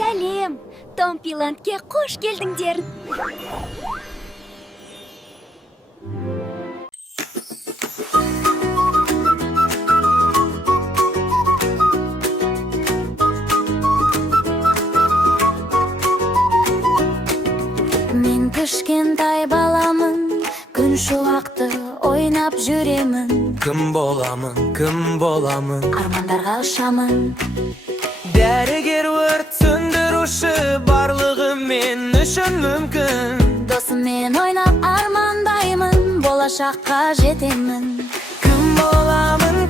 Сәлем, Томпиландке қош келдіңдер. Мен кішкентай баламын, күн шуақты ойнап жүремін. Кім боламын, Армандарға ұшамын. дәрігер, өрт сөндіруші, барлығы мен үшін мүмкін. Досыммен ойнап армандаймын, болашаққа жетемін. Кім боламын,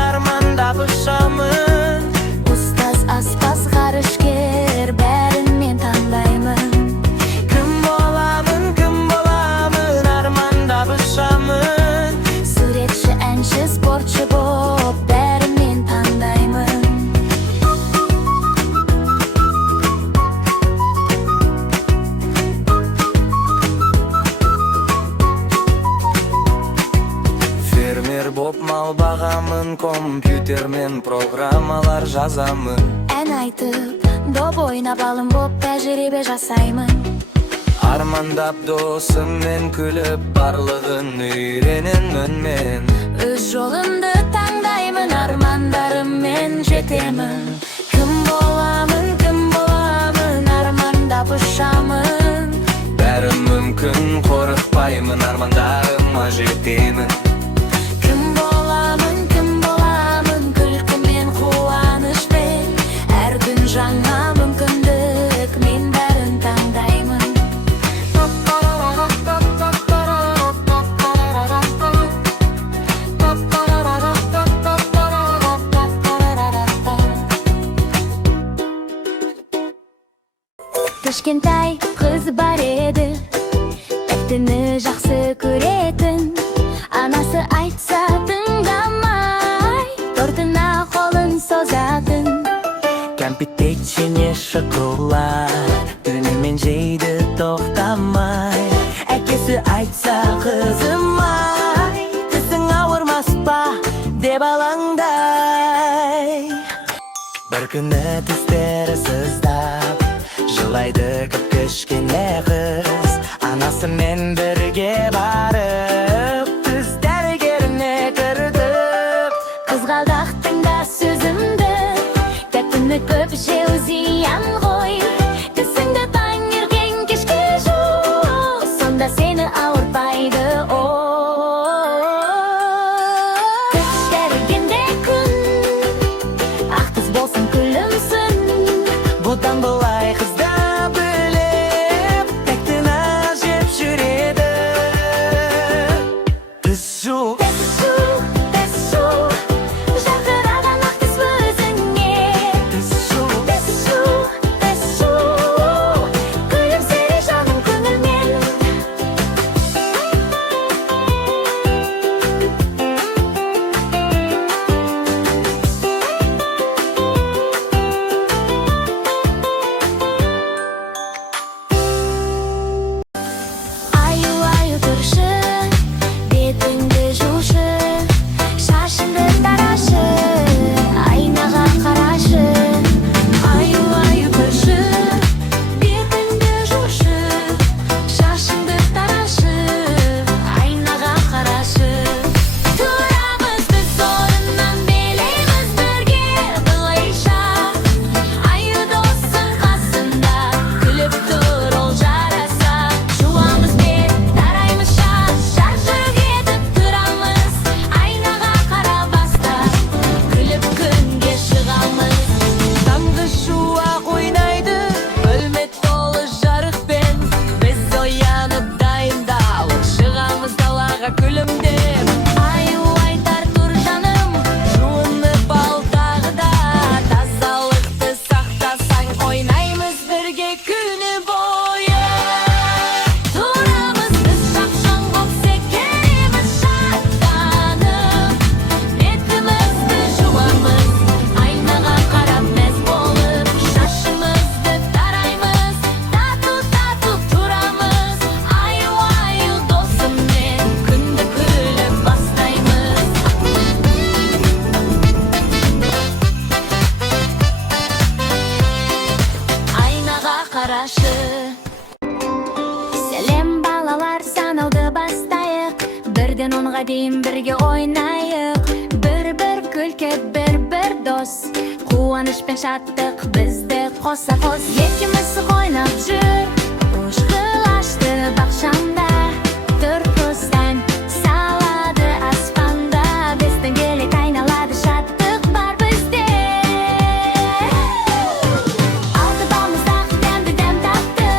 армандап ұшамын. Ұстаз, аспаз, ғарышкер, бәрін мен таңдаймын. Кім боламын, армандап ұшамын. Суретші, әнші, спортшы боп, бәрін мен таңдаймын. Фермер боп мал бағамын, компьютермен программалар жазамын. Ән айтып, доп ойнап алым боп, тәжірибе жасаймын. Армандап досыммен күліп, барлығын үйренемін мен. Өз жолымды таңдаймын, армандарыммен жетемін. Кім боламын, армандап ұшамын. Бәрі мүмкін, қорықпаймын, армандарыма жетемін. Кім боламын, күлкі мен қуанышпен. Әр күн жаңа мүмкіндік, мен бәрін таңдаймын. Кішкентай қыз бар еді, тәттіні жақсы көретін. Анасы айтса тыңдамай, тортына қолын созатын. Кәмпит печенье, шоколад, түнімен жейді тоқтамай. Әкесі айтса қызым ай, тісің ауырмас па деп алаңдай. Бір күні тістері сыздап, жылайды кіп-кішкене қыз. Анасымен бірге барып, тіс дәрігеріне кірдіп. Қызғалдақтың да сөзімді, тәттіні көп жеу зиян ғой. Тісіңді таңертең кешке жу, сонда сені ауыртпайды о. Тіс дәрігерде күн, ақ тіс болсын күлімсін. Бұдан былай қызда біліп, тәттіні жеп жүреді. Тіс жу, жарқыраған ақ тіс өзіңе. тіс жу. Күлімсіре жаным көңілмен. башы. Сәлем балалар, санауды бастайық, бірден 10-ға дейін бірге ойнайық. Бір-бір күлкі, бір-бір дос, қуаныш пен шаттық бізді қоса-қос. Екеуміз ойнап жүр, ұшқыл ашты бақшамда, түрпістен салады аспанда. Біздің келек айналады, шаттық бар бізде. Алты балмұздақ дәмді дәм татты,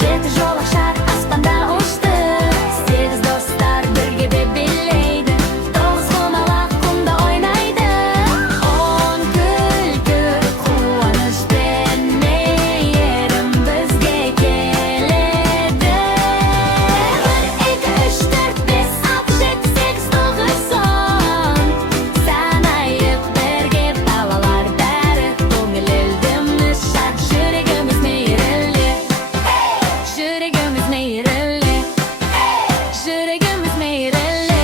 7 жолақшар аспанда ұшты. 8 достар бірге билейді, 9 құмалақ құмда ойнайды. 10 күлкі, қуаныш пен мейірім бізге келеді. 1, 2, 3, 4, 5, 6, 7, 8, 9, 10. Санайық бірге балалар бәрі, көңіліміз шат, жүрегіміз мейірлі. Жүрегіміз мейірлі, жүрегіміз мейірлі.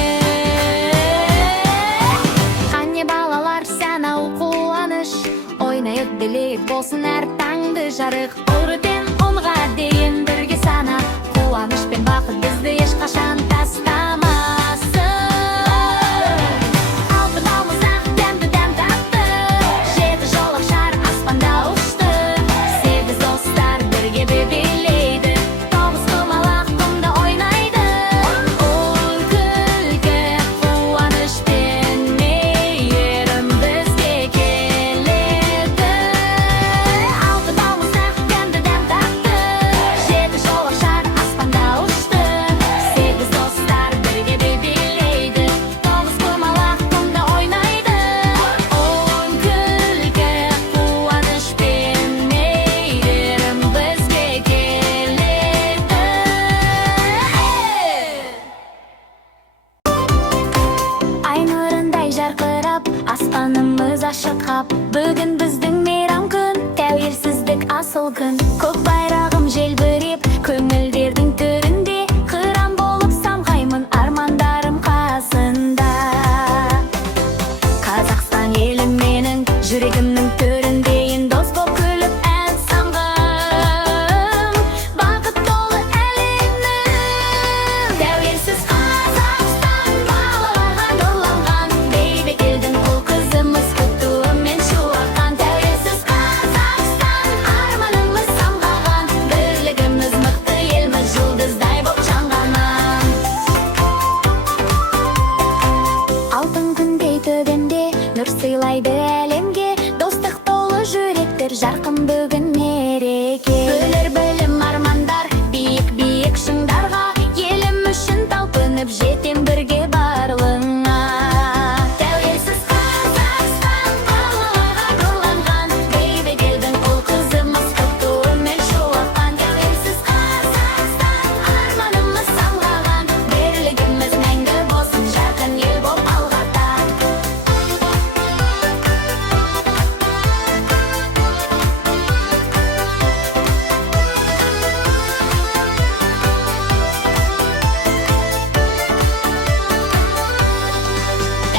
Қане балалар, санау қуаныш, ойнайық білейік болсын әр таңды жарық. 10-ға дейін бірге санап, қуаныш пен бақыт бізді ешқашан тастамасын. 6 балмұздақ дәмді дәм татты, 7 жолақшар аспанда ұшты. 8 достар бірге билейді, 9 құмалақ құмда ойнайды. 10 күлкі, қуаныш пен мейірім бізге келеді. 6 балмұздақ дәмді дәм татты, 7 жолақшар аспанда ұшты. 8 достар бірге билейді, 9 құмалақ құмда ойнайды. 10 күлкі, қуаныш пен мейірім бізге келеді. Ай нұрындай жарқырап, аспанымыз ашық қап. Бүгін біздің мейрам күн, тәуелсіздік асыл күн. Көк байрағым желбіреп, көңілдердің төрінде, қыран болып самғаймын армандарым қасында. Қазақстан елім менің, жүрегімнің төріндейін, дос боп күліп ән самғым. Бақыт толы әлемнің, тәуелсіз Қазақстан балаларға нұрланған. Бейбіт елдің ұл қызымыз, күтуімен шуаққан. Тәуелсіз Қазақстан, арманымыз самғаған. Бірлігіміз мықты елміз, жұлдыздай боп жанғаннан. Алтын күндей төбемде, нұр сыйлайды әлемге. Достық толы жүректер, жарқын бүгін мереке. Бөлер білім армандар, биік-биік шыңдарға. Елім үшін талпынып жетем бірге барлығына. Тәуелсіз Қазақстан балаларға нұрланған. Бейбіт елдің ұл қызымыз, күтуімен шуаққан. Тәуелсіз Қазақстан, арманымыз самғаған. Бірлігіміз мәңгі болсын, жарқын ел боп алға.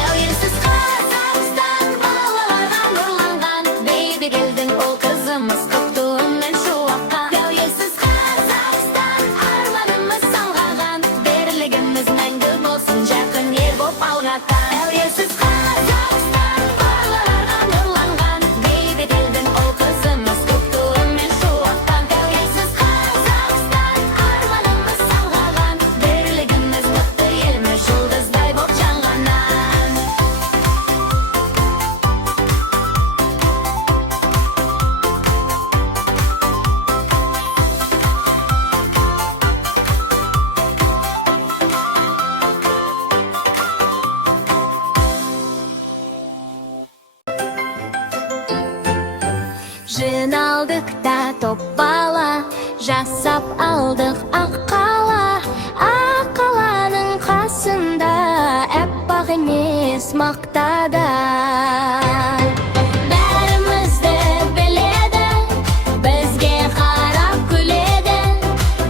Тәуелсіз Қазақстан балаларға нұрланған. Бейбіт елдің ұл қызымыз, күтуімен шуаққан. Тәуелсіз Қазақстан, арманымыз самғаған. Бірлігіміз мәңгі болсын, жарқын ел боп алға. Тәуелсіз Қазақстан балаларға нұрланған. Бейбіт елдің ұл қызымыз, күтуімен шуаққан. Тәуелсіз Қазақстан, арманымыз самғаған. Бірлігіміз мықты елміз, жұлдыздай боп жанғаннан. Жиналдық та топ бала, жасап алдық ақ қала. Ақ қаланың қасында, әппақ емес мақтада. Бәрімізді біледі, бізге қарап күледі.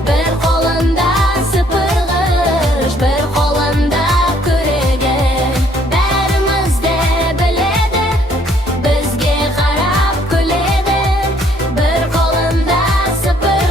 Бір қолында сыпырғыш, бір қолында күрегі. Бәрімізді біледі, бізге қарап күледі. Бір қолында сыпырғыш,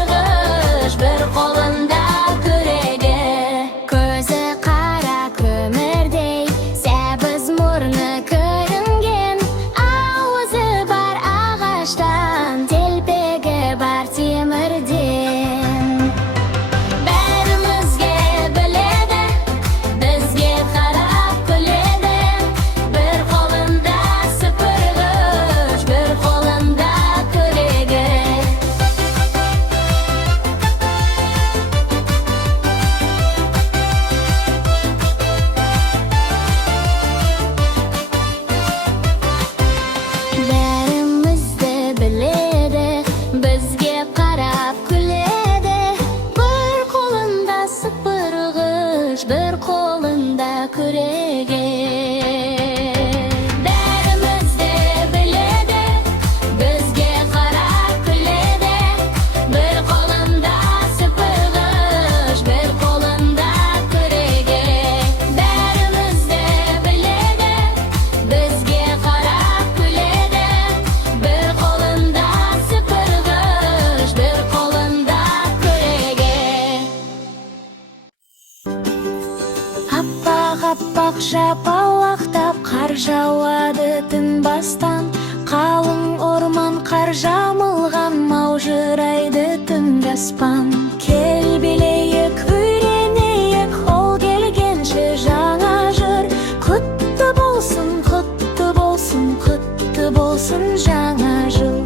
Жұлдыздар жамылған маужырайды түнгі аспан. Кел билейік, үйренейік, ол келгенше жаңа жыр. Құтты болсын, құтты болсын, құтты болсын жаңа жыл.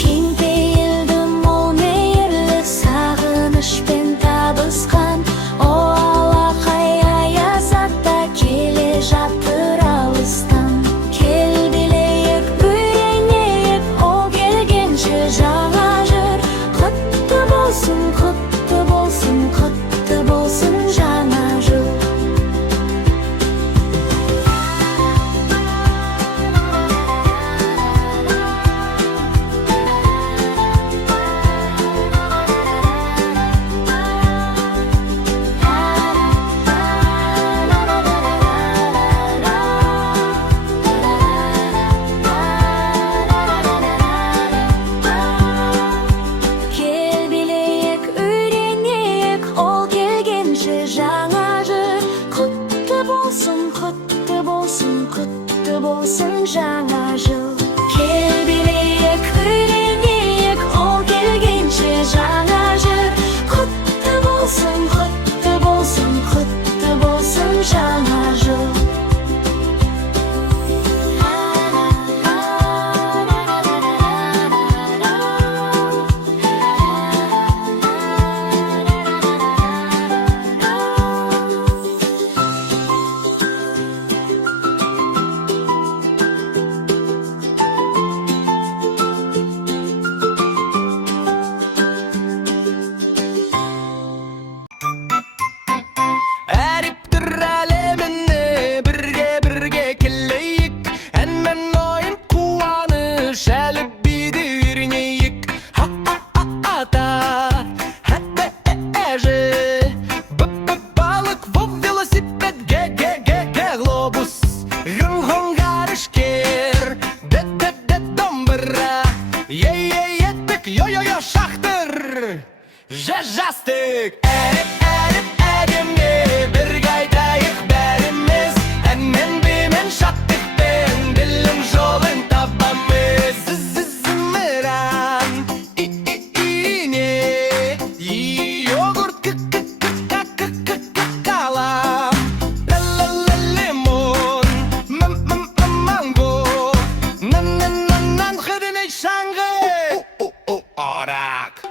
Кең пейілді мол мейірлі сағынышпен табысқан, о алақай аязатта келе жатыр алыстан. Кел билейік, үйренейік, ол келгенше жаңа жыр. Құтты болсын, құтты болсын, құтты болсын жаңа жыл. Кел билейік, үйренейік, ол келгенше жаңа жыр. Құтты болсын, құтты болсын, құтты болсын жаңа жыл. Кел билейік, үйренейік, ол келгенше жаңа жыр. Құтты болсын, құтты болсын, құтты болсын жаңа жыл. Әріптір әлеміне бірге келейік. Ән мен ойын қуаныш әліп биді үйренейік. Ата, әжі, балық, велосипед, глобус, ғарышкер, домбыра, етпек, йо-йо-йо, шахтыр, жастық. Әдемге бірге айтайық бәріміз, әнмен бимен шаттықпен білім жолын табамыз. Зымыран, ине, йогурт, қалам, лимон, манго, нан, хыдынай шаңғы, орақ.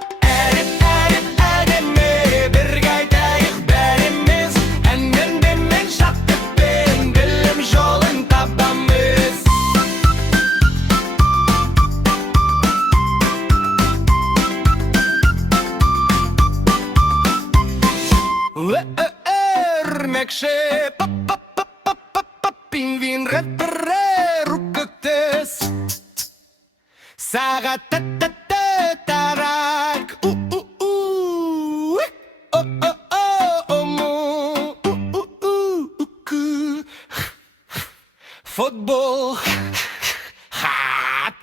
Өрмекші пингвин рэппере рукоктес сағат тарак футбол хат.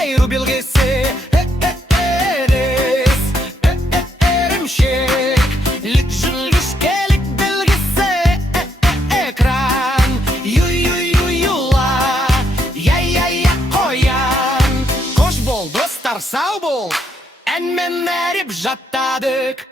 Айру белгісі әрес, әрімшек, жүлгішкелік белгісі экран. Юла, я қоян. Қош бол, достар, сау бол, әнмен әріп жаттадық.